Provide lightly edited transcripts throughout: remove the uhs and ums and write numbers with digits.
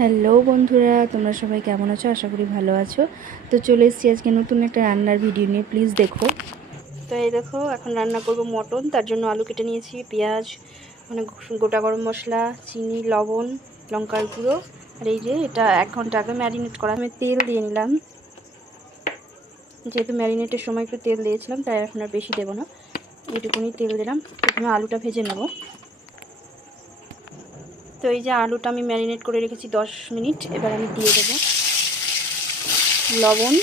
Hello বন্ধুরা, তোমরা সবাই কেমন আছো? আশা করি ভালো আছো। তো চলে এসেছি আজকে নতুন একটা রান্নার ভিডিও নিয়ে, প্লিজ দেখো। তো এই দেখো, এখন রান্না করব মটন। তার জন্য আলু কেটে নিয়েছি, পেঁয়াজ, মানে গোটা গরম মশলা, চিনি, লবণ, লঙ্কার গুঁড়ো। আর এই যে এটা 1 ঘন্টা আগে ম্যারিনেট করা। আমি তেল দিয়ে নিলাম, যেহেতু ম্যারিনেটের সময় একটু তেল দিয়েছিলাম, তাই এখন আর বেশি দেবো না, এইটুকুনি তেল দিলাম। প্রথমে আলুটা ভেজে নেব। তো এই যে আলুটা আমি ম্যারিনেট করে রেখেছি 10 মিনিট। এবার আমি দিয়ে দেবো লবণ,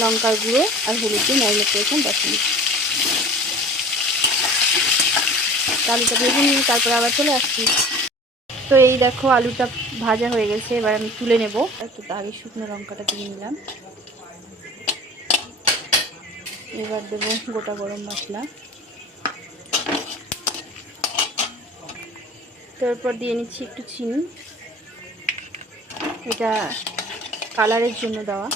লঙ্কার গুঁড়ো আর হলুদ দিয়ে ম্যারিনেট করেছিলাম 10 মিনিট। আলুটা ভেজে নিয়ে তারপরে আবার চলে আসছি। তো এই দেখো, আলুটা ভাজা হয়ে গেছে, এবার আমি তুলে নেব। একটু আগে শুকনো লঙ্কাটা দিয়ে নিলাম। এবার দেবো গোটা গরম মশলা, তারপর দিয়ে নিচ্ছি একটু চিনি। এটা কালারের জন্য দেওয়া,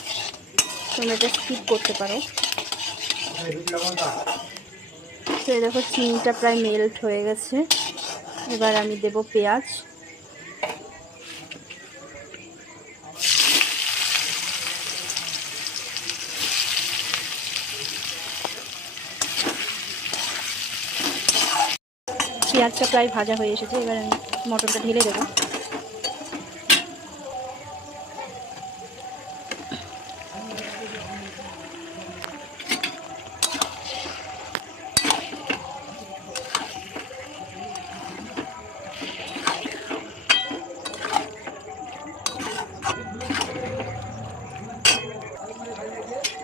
তোমরা এটা স্কিপ করতে পারো। তো এই দেখো, চিনিটা প্রায় মেল্ট হয়ে গেছে। এবার আমি দেব পেঁয়াজ। পেঁয়াজটা প্রায় ভাজা হয়ে এসেছে, এবার আমি মটনটা ঢেলে দেবো।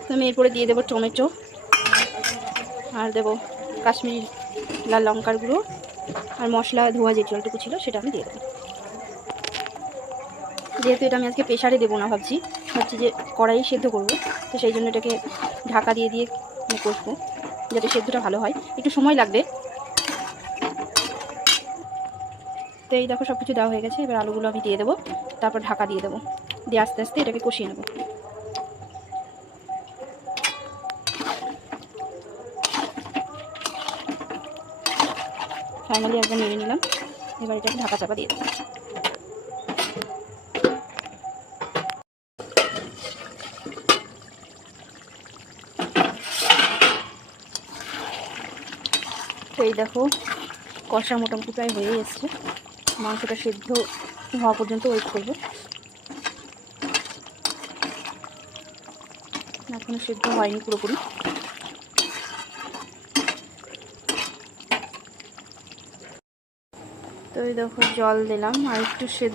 তো আমি এরপরে দিয়ে দেবো টমেটো, আর দেবো কাশ্মীরি লাল লঙ্কার গুঁড়ো, আর মশলা ধোয়া যে জলটুকু ছিল সেটা আমি দিয়ে দেবো। যেহেতু এটা আমি আজকে প্রেশারে দেবো না, ভাবছি যে কড়াই সেদ্ধ করবো, তো সেই জন্য এটাকে ঢাকা দিয়ে দিয়ে কষবো, যাতে সেদ্ধটা ভালো হয়। একটু সময় লাগবে। তো এই দেখো, সব কিছু দেওয়া হয়ে গেছে। এবার আলুগুলো আমি দিয়ে দেবো, তারপর ঢাকা দিয়ে দেবো, দিয়ে আস্তে আস্তে এটাকে কষিয়ে নেবো। ফাইনালি একবার নেড়ে নিলাম। এবার এটাকে ঢাকা চাপা দিয়ে দেবো। তো এই দেখো, কষা মোটামুটি প্রায় হয়ে এসছে। মাংসটা সেদ্ধ হওয়া পর্যন্ত ওয়েট করবো। এখনো সেদ্ধ হয়নি পুরোপুরি। তো এই দেখো, জল দিলাম আর একটু সেদ্ধ